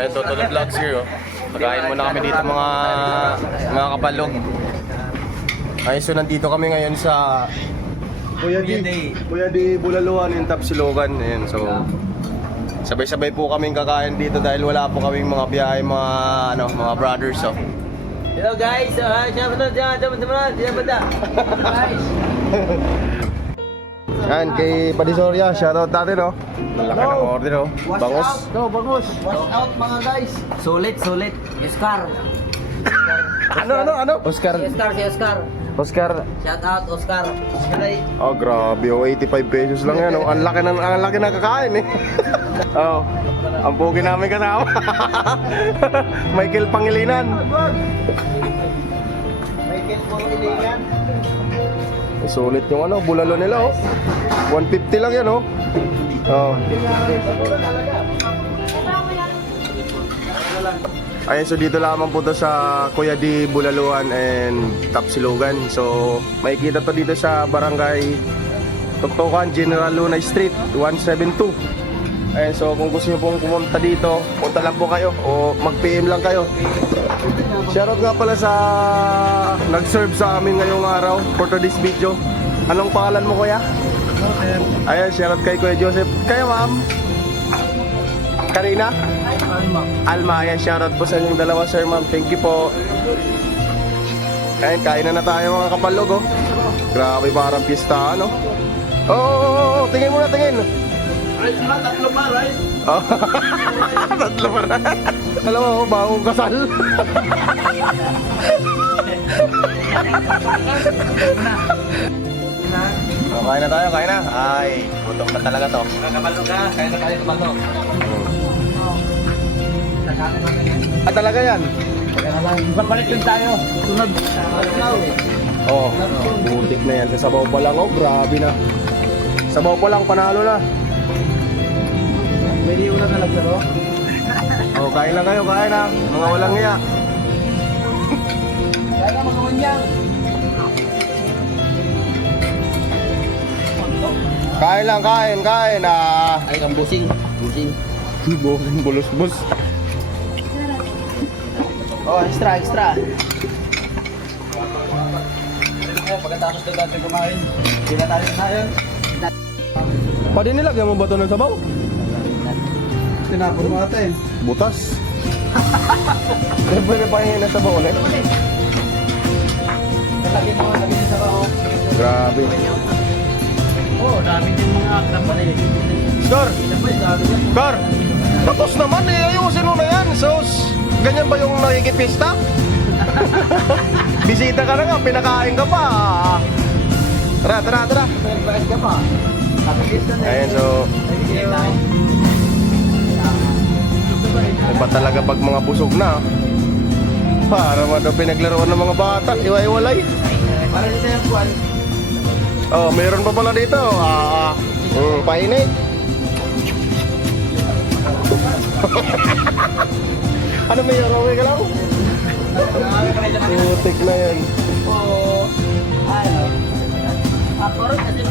Ito, Tolo Vlogs here, oh. Pagkain muna kami dito mga kapalog. Ayun, so nandito kami ngayon sa Kuya D Bulaluan in Tapsilogan. Ayun, so sabay-sabay po kaming kakain dito dahil wala po kaming mga biyahe, mga brothers, oh. Hello guys, siapa teman-teman, guys. Yan, kay Padisoria, shoutout natin, oh. Laki ng order, oh. Bangus. Bangus. Wash out mga guys. Sulit. Oscar. Ano? Si Oscar. Oscar. Shout out Oscar. Oh, grabe, oh. 85 pesos lang yan, oh. Ang laki ng kakain, eh. Oh, ang pugi namin kasama. Michael Pangilinan. Sulit yung bulalo nila, oh. 150 lang yan, oh. Oh. Ayun, so dito lamang po to sa Kuya D Bulaluan and Tapsilogan. So makikita to dito sa barangay Tuktukan, General Lunay Street 172. Ayun, so kung gusto nyo pong pumunta dito, punta lang po kayo o mag-PM lang kayo. Shoutout nga pala sa nag-serve sa amin ngayong araw for today's video. Anong pangalan mo, kuya? Ayan, shoutout kay Kuya Joseph. Kaya ma'am? Karina? Alma. Ayan, shoutout po sa inyong dalawa, sir, ma'am. Thank you po. Ayan, kain na tayo mga kapalog, oh. Grabe, parang pista, ano? Oh, tingin muna, tingin. Rice na, 3 pa, rice. Oh. 3 pa rin. Alam mo, bagong kasal. Oh, kain na tayo, kain na. Ay, gutom na talaga to. Kapalo ka, kaya na tayo kapalo. Ah, talaga yan? Papalit din tayo. Sunod. Oh, butik na yan. Sa sabaw pa lang, oh, grabe na. Sabaw pa lang, panalo na. May liw na nagsaro. Oh, kain lang kayo, kain na. Mga walang hiya. Kaya na mga manyang. Kain lang, kain. Ay, ang busing. Busing, bulos-bus. Oh, extra. Pagkatapos na natin kumain, sila tayo na yun. Pwede nilagyan mo ba ito ng sabaw? Tinapon mo natin. Butas. Pwede pa hingin ng sabaw ulit. Lagi mo sa bao. Grabe. Oh, dami din mga akta pa rin. Score! Tapos naman, ayusin mo na yan. So, ganyan ba yung nakikipista? Bisita ka na nga, pinakain ka pa. Tara. Nag-bais ka pa. Ayan, so iba talaga pag mga busog na. Para mo daw pinaglaruan ng mga bata, iwa-iwalay. Para dito yung kuwan. Oh, mayroon pa pala dito. Painit. Ano may okay ka lang? Putik na yan. Oo. Ano? Ako rin kasi